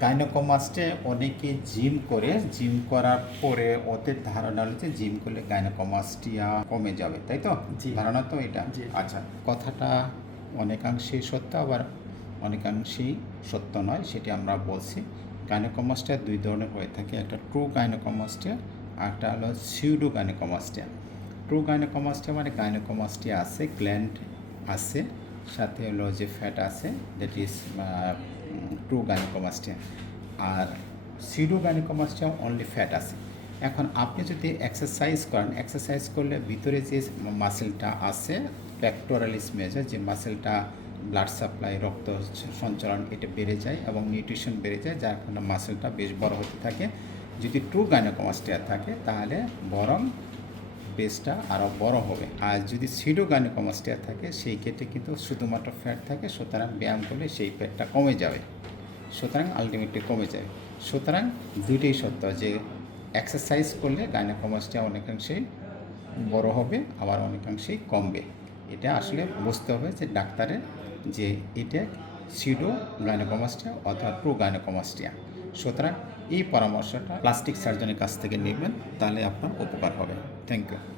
গাইনোকমাস্টে অনেকে জিম করে জিম করার পরে ওদের ধারণা হচ্ছে জিম করলে গাইনোকমাস্টিয়া কমে যাবে তাই তো। ধারণা তো এটা। আচ্ছা কথাটা অনেকাংশেই সত্য আবার অনেকাংশেই সত্য নয় সেটি আমরা বলছি গাইনোকমাস্টিয়া দুই ধরনের হয়ে থাকে একটা ট্রু গাইনোকমাস্টিয়া আর একটা হলো সিউডো গাইনোকমাস্টিয়া ট্রু গাইনোকমাস্টিয়া মানে গাইনোকমাস্টিয়া আছে গ্ল্যান্ড আছে সাথে হলো যে ফ্যাট আছে দ্যাট ইজ টু গাইনোকমাস্টিয়া আর সিডো গাইনোকমাস্টিয়া অনলি ফ্যাট আছে। এখন আপনি যদি এক্সারসাইজ করেন এক্সারসাইজ করলে ভিতরে যে মাসেলটা আছে প্যাক্টোরালিস মেজার যে মাসেলটা ব্লাড সাপ্লাই রক্ত সঞ্চালন, এটা বেড়ে যায় এবং নিউট্রিশন বেড়ে যায়, যার কারণে মাসেলটা বেশ বড় হতে থাকে। যদি ট্রু গাইনোকমাস্টিয়া থাকে, তাহলে বরং বেসটা আরও বড় হবে। আর যদি সিডো গাইনোকমাস্টিয়া থাকে, সেই ক্ষেত্রে কিন্তু শুধুমাত্র ফ্যাট থাকে, সুতরাং ব্যায়াম করলে সেই ফ্যাটটা কমে যাবে। সুতরাং আলটিমেটলি কমে যাবে। সুতরাং দুইটাই সত্য যে এক্সারসাইজ করলে গাইনোকমাস্টিয়া অনেকাংশেই বড় হবে, আবার অনেকাংশেই কমবে। এটা আসলে বুঝতে হবে যে ডাক্তারের যে এটা সিডো গাইনোকমাস্টিয়া অথবা ট্রু গাইনোকমাস্টিয়া সুতরাং এই পরামর্শটা প্লাস্টিক সার্জনের কাছ থেকে নেবেন তাহলে আপনার উপকার হবে। Thank you